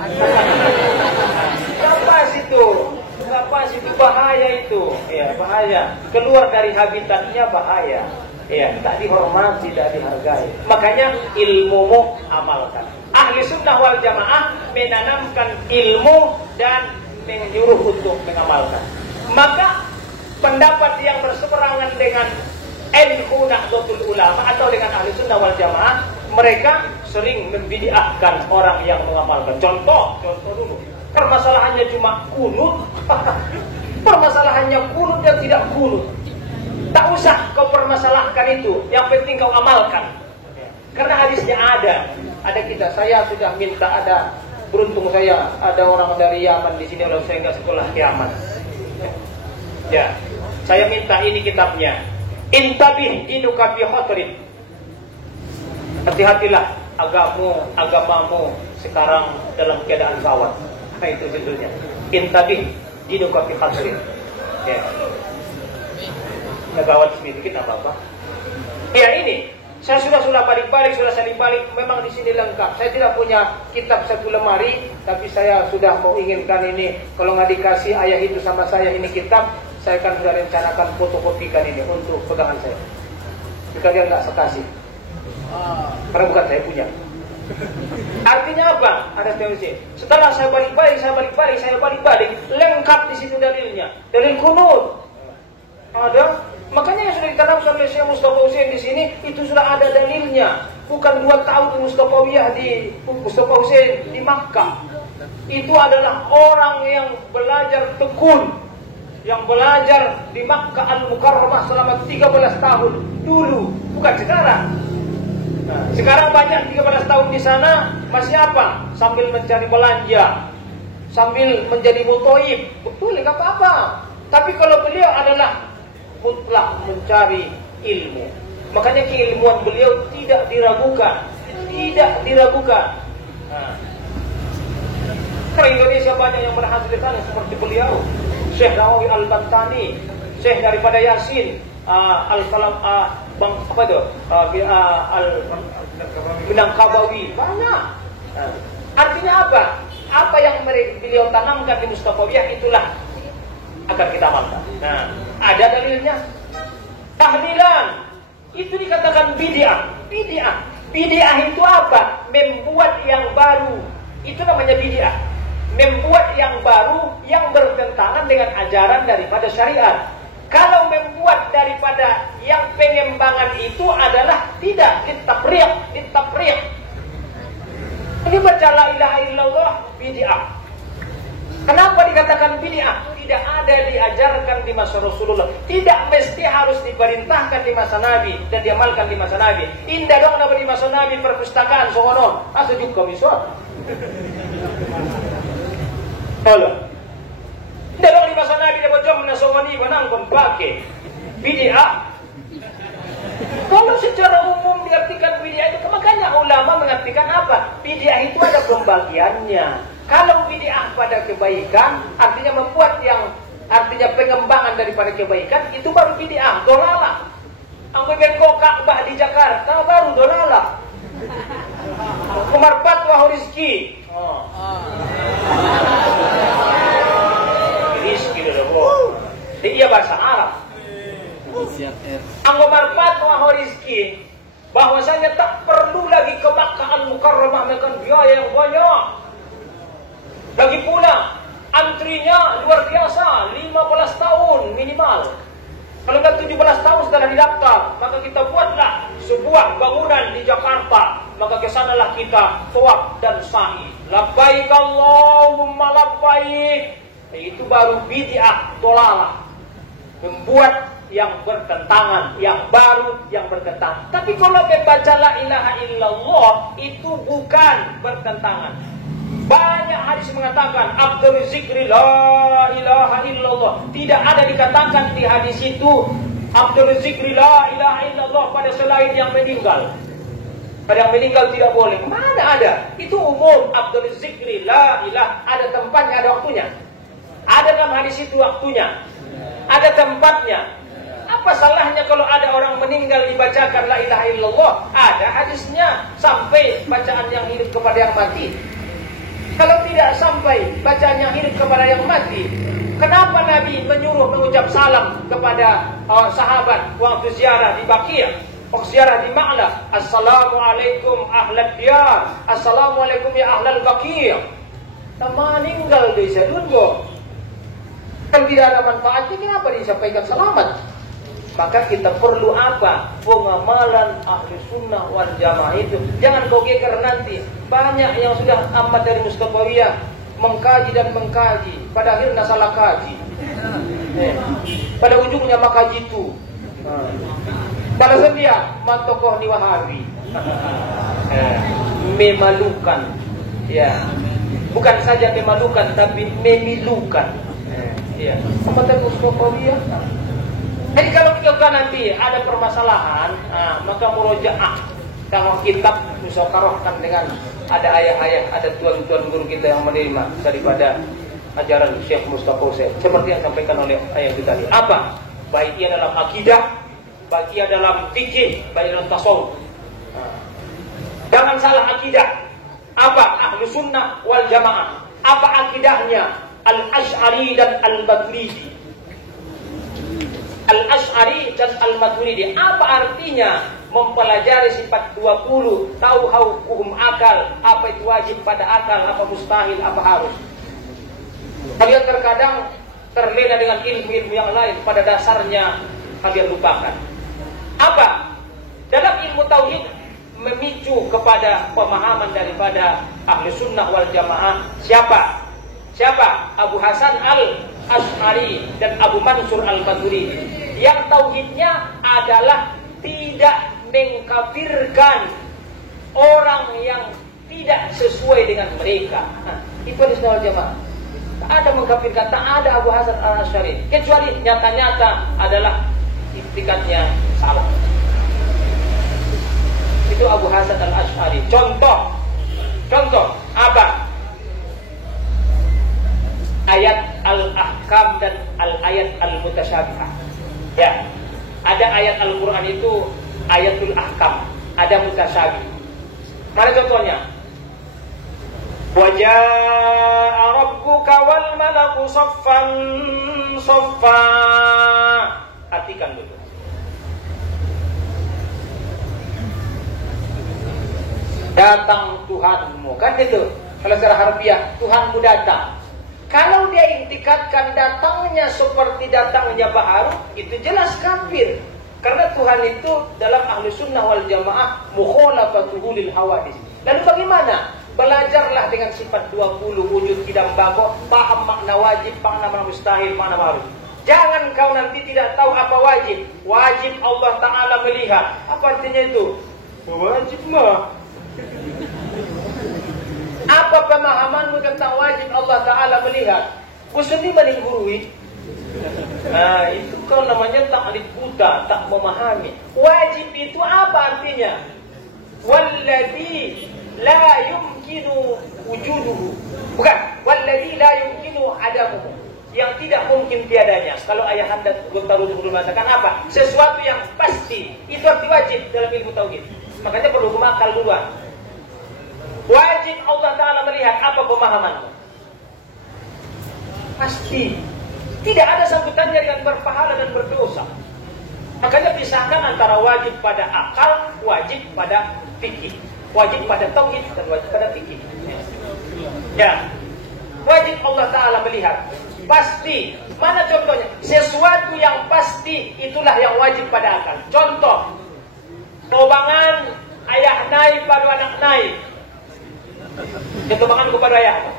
Kapas itu bahaya itu. Ya, bahaya. Keluar dari habitatnya bahaya. Ya, tak dihormati, tidak dihargai. Makanya ilmumu amalkan. Ahli sunnah wal jamaah menanamkan ilmu dan menyuruh untuk mengamalkan. Maka pendapat yang berseberangan dengan NU Nahdlatul Ulama atau dengan ahli sunnah wal jamaah, mereka sering membidiahkan orang yang mengamalkan. Contoh dulu. Permasalahannya cuma kunut. Permasalahannya kunut dan tidak kunut. Tak usah kau permasalahkan itu. Yang penting kau amalkan. Karena hadisnya ada. Ada kita. Saya sudah minta ada. Beruntung saya ada orang dari Yaman di sini. Kalau saya nggak sekolah ke Yaman. Ya. Saya minta ini kitabnya. Intabih dinuka fi khatrin. Hati-hatilah agamamu sekarang dalam keadaan gawat. Nah, itu judulnya. Intabih dinuka fi khatrin. Ya. Gawat sedikit apa-apa. Ya ini, saya sudah balik-balik, memang di sini lengkap. Saya tidak punya kitab satu lemari, tapi saya sudah mau inginkan ini. Kalau nggak dikasih ayah itu sama saya ini kitab, saya akan sudah rencanakan fotokopikan ini untuk pegangan saya. Kalian nggak sekasih, karena bukan saya punya. Artinya apa? Ada teori. Setelah saya balik-balik, lengkap di situ dalilnya. Dalil kunut ada. Makanya yang sudah ditanamkan oleh Syekh Mustafa Husain di sini itu sudah ada dalilnya. Bukan 2 tahun Mustafawiyah di Mustafa Husain di Makkah. Itu adalah orang yang belajar tekun, yang belajar di Makkah Al-Mukarramah selama 13 tahun dulu, bukan sekarang. Nah, sekarang banyak 13 tahun di sana masih apa? Sambil mencari belanja, sambil menjadi mutoib. Betul, nggak apa-apa. Tapi kalau beliau adalah mutlak mencari ilmu, makanya keilmuan beliau tidak diragukan, Nah, Indonesia banyak yang menghasilkan seperti beliau, Syekh Nawawi Al-Bantani, Syekh daripada Yasin, Minangkabawi, banyak. Artinya apa? Apa yang beliau tanamkan di Mustafawiyah itulah akan kita amalkan. Nah, ada dalilnya. Tahlilan itu dikatakan bid'ah. Bid'ah itu apa? Membuat yang baru. Itu namanya bid'ah. Membuat yang baru yang bertentangan dengan ajaran daripada syariat. Kalau membuat daripada yang pengembangan itu adalah tidak ditafriq. Ini baca la ilaha illallah bid'ah. Kenapa dikatakan bid'ah? Tidak ada diajarkan di masa Rasulullah. Tidak mesti harus diperintahkan di masa Nabi dan diamalkan di masa Nabi. Indah dong di masa Nabi perpustakaan sono. Asujuk komisor. Halo. Indah dong di masa Nabi dapat jom nasawani banangkon pakai bid'ah. Kalau secara umum diartikan bid'ah itu, makanya ulama mengartikan apa? Bid'ah itu ada pembagiannya. Kalau bid'ah pada kebaikan, artinya membuat yang artinya pengembangan daripada kebaikan, itu baru bid'ah, dolalah. Anggo bengko Ka'bah di Jakarta baru dolalah. Umar Fatwa Rizki. Rizki dulu. Dia bahasa Arab. Anggo Fatwa Rizki bahwasanya tak perlu lagi ke Makkah Al-Mukarramah makan biaya yang banyak. Lagi pula antrinya luar biasa, 15 tahun minimal. Kalau kan 17 tahun setelah didaftar, maka kita buatlah sebuah bangunan di Jakarta. Maka kesanalah kita tawaf dan sa'i. Labbaik Allahumma labbaik. Itu baru bid'ah dolalah. Membuat yang bertentangan, yang baru yang bertentangan. Tapi kalau membaca la ilaha illallah itu bukan bertentangan. Banyak hadis mengatakan afdhalul zikri la ilaha illallah. Tidak ada dikatakan di hadis itu afdhalul zikri la ilaha illallah pada selain yang meninggal. Pada yang meninggal tidak boleh. Mana ada? Itu umum afdhalul zikri la ilaha. Ada tempatnya, ada waktunya. Ada dalam hadis itu waktunya. Ada tempatnya. Apa salahnya kalau ada orang meninggal dibacakan la ilaha illallah? Ada hadisnya sampai bacaan yang hidup kepada yang mati. Kalau tidak sampai bacaan yang hidup kepada yang mati, kenapa Nabi menyuruh mengucap salam kepada sahabat waktu ziarah di Baqiyah, waktu ziarah di Ma'la, Assalamualaikum ahlal diyar, Assalamualaikum ya ahlal Baqiyah. Sama meninggal di sadungo. Kan tidak ada manfaatnya, kenapa disampaikan selamat? Maka kita perlu apa? Pengamalan ahli sunnah wal jamaah itu. Jangan kau geger nanti. Banyak yang sudah amat dari Mustafawiyah mengkaji dan mengkaji. Pada akhirnya salah kaji. Pada ujungnya makaji itu. Pada setia matokoh ni Wahabi. Memalukan. Ya. Bukan saja memalukan tapi memilukan. Ya. Amatan Mustafawiyah. Jadi kalau kita nanti ada permasalahan, maka murojaah kalau kitab musakarahkan dengan ada ayah-ayah, ada tuan-tuan guru kita yang menerima daripada ajaran Syekh Mustafa Husain. Seperti yang disampaikan oleh ayah itu tadi. Apa? Baik ia dalam akidah, baik ia dalam fikih, baik dalam tasawuf. Jangan salah akidah. Apa? Ahlu sunnah wal jamaah. Apa akidahnya? Al-Ash'ari dan Al-Maturidi. Al-Asy'ari dan Al-Maturidi. Apa artinya mempelajari sifat 20, tahu hukum akal, apa itu wajib pada akal, apa mustahil, apa harus. Kalian terkadang terlena dengan ilmu-ilmu yang lain, pada dasarnya kalian lupakan. Apa? Dalam ilmu tauhid memicu kepada pemahaman daripada ahli sunnah wal jamaah. Siapa? Abu Hasan Al-Asy'ari dan Abu Mansur Al-Maturidi, yang tauhidnya adalah tidak mengkafirkan orang yang tidak sesuai dengan mereka. Nah, itu ahli sunnah wal jamaah. Tak ada mengkafirkan, tak ada Abu Hasan Al-Asy'ari, kecuali nyata-nyata adalah itikadnya salah. Itu Abu Hasan Al-Asy'ari. Contoh apa? Ayat Al-Ahkam dan ayat Al-Mutasyabihah. Ya, ada ayat Al-Quran itu ayatul ahkam, ada mutasyabih. Mana contohnya? Wa jaa'a rabbuka wal malaku saffan saffa. Artikan dulu. Datang Tuhanmu, kan itu. Kalau secara harfiah, Tuhanmu datang. Kalau dia intikadkan datangnya seperti datangnya baharu, itu jelas kafir. Karena Tuhan itu dalam ahli sunnah wal jamaah mukhalafatuhu lil hawadis. Lalu bagaimana? Belajarlah dengan sifat 20, wujud kidam bago, paham makna wajib, makna mustahil, makna harus. Jangan kau nanti tidak tahu apa wajib. Wajib Allah Ta'ala melihat. Apa artinya itu? Wajib mah. Apa pemahamanmu tentang wajib Allah Ta'ala melihat? Kusuni maning gurui. Nah, itu kau namanya taklid buta, tak memahami. Wajib itu apa artinya? Walladhi la yumkinu wujuduhu. Bukan, walladhi la yumkinu adamuhu. Yang tidak mungkin tiadanya. Kalau ayah anda Guntarudul mengatakan apa? Sesuatu yang pasti. Itu arti wajib dalam ilmu tauhid. Makanya perlu kemakal duluan. Wajib Allah Ta'ala melihat. Apa pemahamanmu? Pasti. Tidak ada sambutannya dengan berpahala dan berdosa. Makanya pisahkan antara wajib pada akal, wajib pada fikih. Wajib pada tauhid dan wajib pada fikih. Ya. Wajib Allah Ta'ala melihat. Pasti. Mana contohnya? Sesuatu yang pasti, itulah yang wajib pada akal. Contoh. Tobangan ayah naik pada anak naik. Ketobangan kepada ayahmu.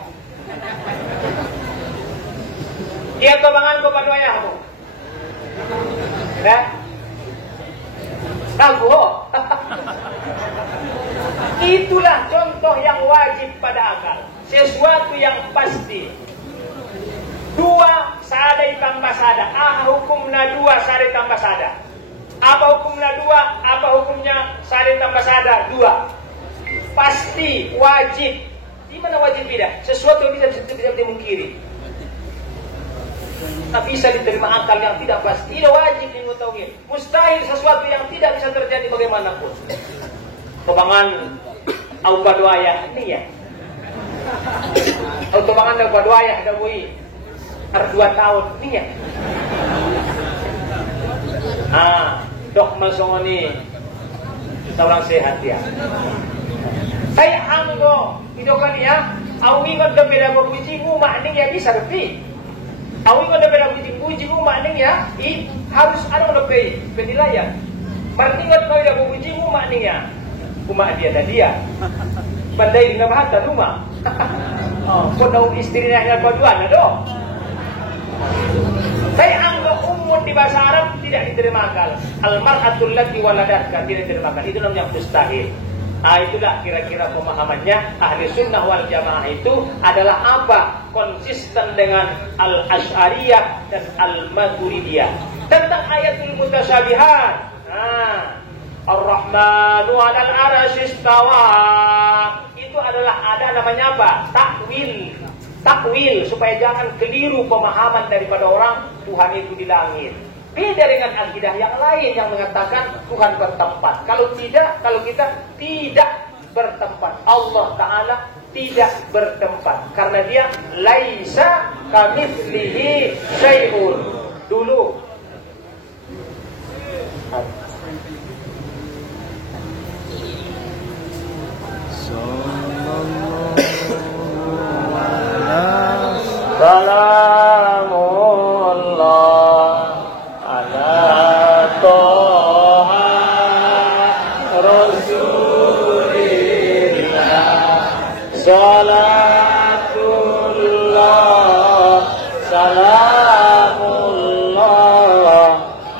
Dia tobangan kepada ayahmu. Ya? Ragu. Itulah contoh yang wajib pada akal. Sesuatu yang pasti. Dua sadai tambah sada. Hukumnya dua sadai tambah sada. Apa hukumnya dua? Apa hukumnya sadai tambah sada? Dua. Pasti, wajib. Di mana wajib tidak? Sesuatu yang bisa dimungkiri. Tak bisa diterima akal yang tidak pasti. Tidak wajib ilmu tauhid. Mustahil sesuatu yang tidak bisa terjadi bagaimanapun. Tobangan aupa doaya ini ya. Tobangan aupa doaya ada bui. Har 2 tahun ini ya. Dok masongoni seorang sehat ya. Saya anggo itu kan ya, awi nggak beda berujimu makning ya bisa lebih. Awi nggak beda berujimu makning ya, harus ada lebih penilaian. Berarti nggak beda berujimu makning ya, rumah dia dan dia. Bandai dengan bahasa rumah. Kau istrinya kedua ada dong. Saya anggap umum di bahasa Arab tidak diterima akal. Al-mar'atul lati waladatka tidak diterima akal. Itu namanya mustahil. Itulah kira-kira pemahamannya ahli sunnah wal jamaah itu adalah apa? Konsisten dengan al-Asy'ariyah dan al-Maturidiyah. Tentang ayatul mutasyabihat. Ar-Rahmanu 'alal 'arsy istawa. Itu adalah ada namanya apa? Takwil supaya jangan keliru pemahaman daripada orang Tuhan itu di langit. Beda dengan akidah yang lain yang mengatakan Tuhan bertempat. Kalau kita tidak bertempat. Allah Ta'ala tidak bertempat. Karena dia laisa kamitslihi syai'un. Dulu Salamullah ala Toha Rasulillah. Salatullah salamullah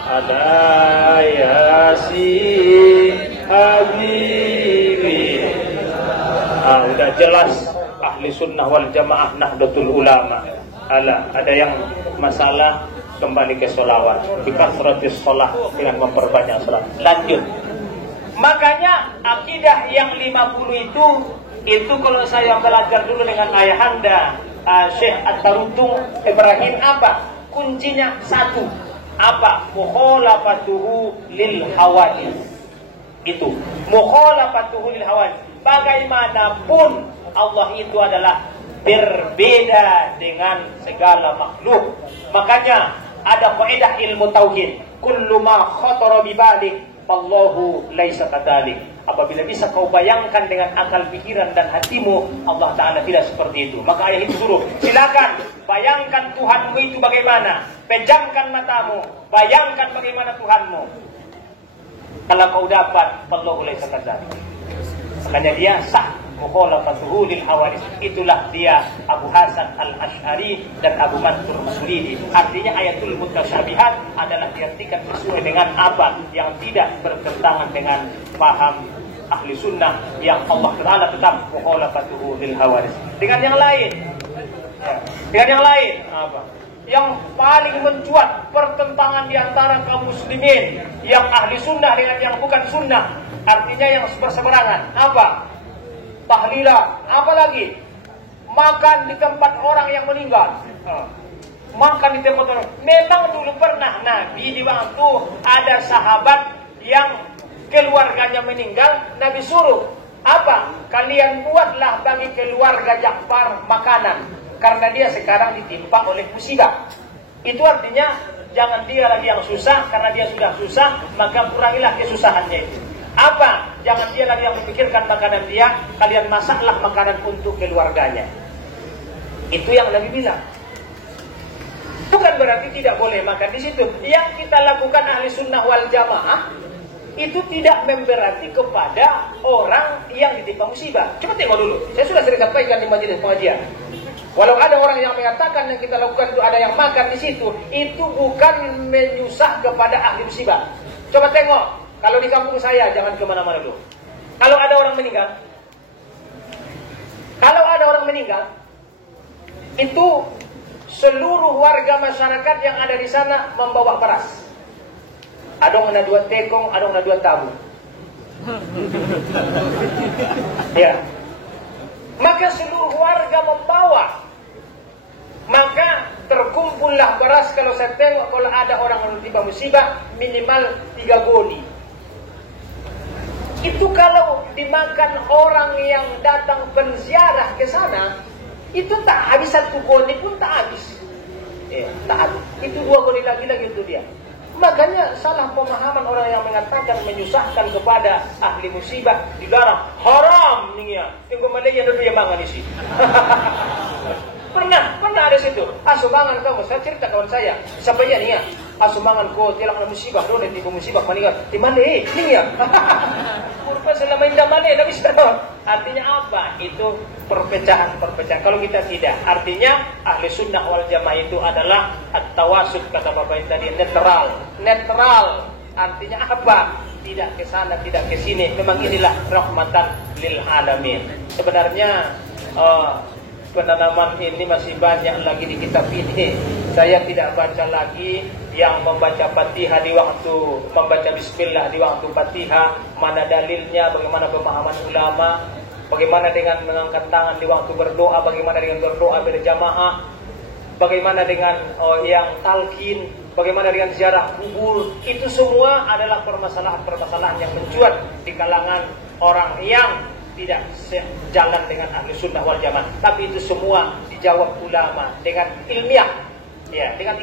ala Yasin Habibi. Udah jelas ahli sunnah wal jamaah Nahdlatul Ulama. Ada yang masalah kembali ke sholawat, bikasratis sholah, dengan memperbanyak sholat. Lanjut. Makanya akidah yang 50 itu kalau saya belajar dulu dengan ayahanda Syekh At-Tarutung Ibrahim, apa kuncinya? Satu, apa? Mukhalafatuhu lil hawadits. Itu mukhalafatuhu lil hawadits. Bagaimanapun Allah itu adalah berbeda dengan segala makhluk. Makanya ada kaidah ilmu tauhid, kullu ma khatara bi balik Allahu laisa kadzalik. Apabila bisa kau bayangkan dengan akal pikiran dan hatimu, Allah Ta'ala tidak seperti itu. Maka ayat itu suruh, silakan bayangkan Tuhanmu itu bagaimana. Pejamkan matamu, bayangkan bagaimana Tuhanmu. Kalau kau dapat, Allahu laisa kadzalik. Makanya dia sah mukhalafatuhu lil hawadits. Itulah dia Abu Hasan Al-Asy'ari dan Abu Mansur Maturidi. Artinya ayatul mutasyabihat adalah diartikan sesuai dengan apa yang tidak bertentangan dengan paham ahli sunnah, yang Allah Ta'ala tetap mukhalafatuhu lil hawadits. Dengan yang lain, dengan yang lain apa? Yang paling mencuat pertentangan di antara kaum muslimin, yang ahli sunnah dengan yang bukan sunnah, artinya yang berseberangan, apa? Tahlilan, apalagi makan di tempat orang yang meninggal. Makan di tempat orang. Memang dulu pernah Nabi di waktu ada sahabat yang keluarganya meninggal, Nabi suruh, apa? Kalian buatlah bagi keluarga Ja'far makanan, karena dia sekarang ditimpa oleh musibah. Itu artinya jangan dia lagi yang susah, karena dia sudah susah, maka kurangilah kesusahannya itu. Apa? Jangan dia lagi yang memikirkan makanan dia, kalian masaklah makanan untuk keluarganya. Itu yang Nabi bilang. Bukan berarti tidak boleh makan di situ. Yang kita lakukan ahli sunnah wal jamaah itu tidak memberarti kepada orang yang ditimpa musibah. Coba tengok dulu. Saya sudah sering sampaikan di majelis pengajian. Walau ada orang yang mengatakan yang kita lakukan itu ada yang makan di situ, itu bukan menyusah kepada ahli musibah. Coba tengok. Kalau di kampung saya, jangan kemana-mana dulu. Kalau ada orang meninggal, itu seluruh warga masyarakat yang ada di sana membawa beras. Ada yang 2 tekong, ada yang 2 tabung. Ya. Maka seluruh warga membawa. Maka terkumpullah beras. Kalau saya tengok, kalau ada orang yang tiba musibah, minimal 3 goni. Itu kalau dimakan orang yang datang penziarah ke sana, itu tak habis 1 goni pun tak habis. Tak habis. Itu 2 goni lagi itu dia. Makanya salah pemahaman orang yang mengatakan menyusahkan kepada ahli musibah, dilarang, haram nih ya. Tunggu Malaysia dulu yang mangan isi. Pernah ada situ. Asumangan kamu, saya cerita kawan saya. Siapa ya nih ya? Asumangan ko tilak na musibah do nanti ko musibah meninggal. Di mana nih ya? Kurpa selama indah mana tapi sudah. Artinya apa? Itu perpecahan. Kalau kita tidak, artinya ahli sunnah wal jamaah itu adalah at-tawasud, kata Bapak tadi, netral. Artinya apa? Tidak ke sana, tidak ke sini. Memang inilah rahmatan lil alamin. Sebenarnya penanaman ini masih banyak lagi di kitab ini. Saya tidak baca lagi yang membaca Fatihah di waktu membaca Bismillah di waktu Fatihah, mana dalilnya, bagaimana pemahaman ulama, bagaimana dengan mengangkat tangan di waktu berdoa, bagaimana dengan berdoa berjamaah, bagaimana dengan yang talqin, bagaimana dengan ziarah kubur. Itu semua adalah permasalahan-permasalahan yang mencuat di kalangan orang yang tidak sejalan dengan ahli sunnah wal jamaah. Tapi itu semua dijawab ulama dengan ilmiah, ya, dengan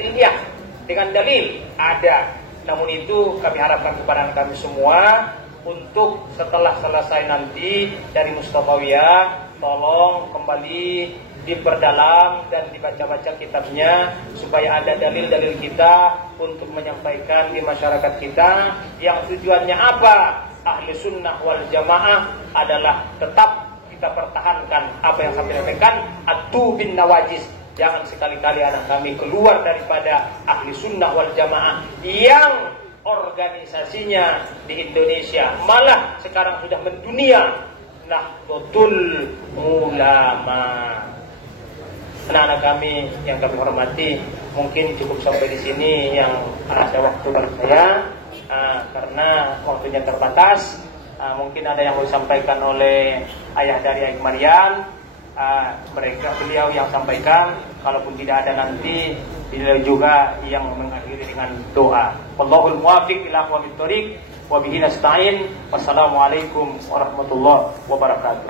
dalil ada. Namun itu kami harapkan kepada kami semua untuk setelah selesai nanti dari Mustafawiyah tolong kembali diperdalam dan dibaca-baca kitabnya supaya ada dalil-dalil kita untuk menyampaikan di masyarakat kita yang tujuannya apa? Ahli sunnah wal jamaah adalah tetap kita pertahankan apa yang kami sampaikan, atu bin nawajis. Jangan sekali-kali anak kami keluar daripada ahli sunnah wal jamaah yang organisasinya di Indonesia malah sekarang sudah mendunia. Nahdlatul Ulama. Anak-anak kami yang kami hormati, mungkin cukup sampai di sini yang ada waktu bagi saya, karena waktunya terbatas. Mungkin ada yang mau disampaikan oleh ayah dari Aik Marian, beliau yang sampaikan. Kalaupun tidak ada nanti, beliau juga yang mengakhiri dengan doa. Wallahul muwaffiq ila aqwamit thoriq wa bihi nasta'in. Wassalamualaikum warahmatullahi wabarakatuh.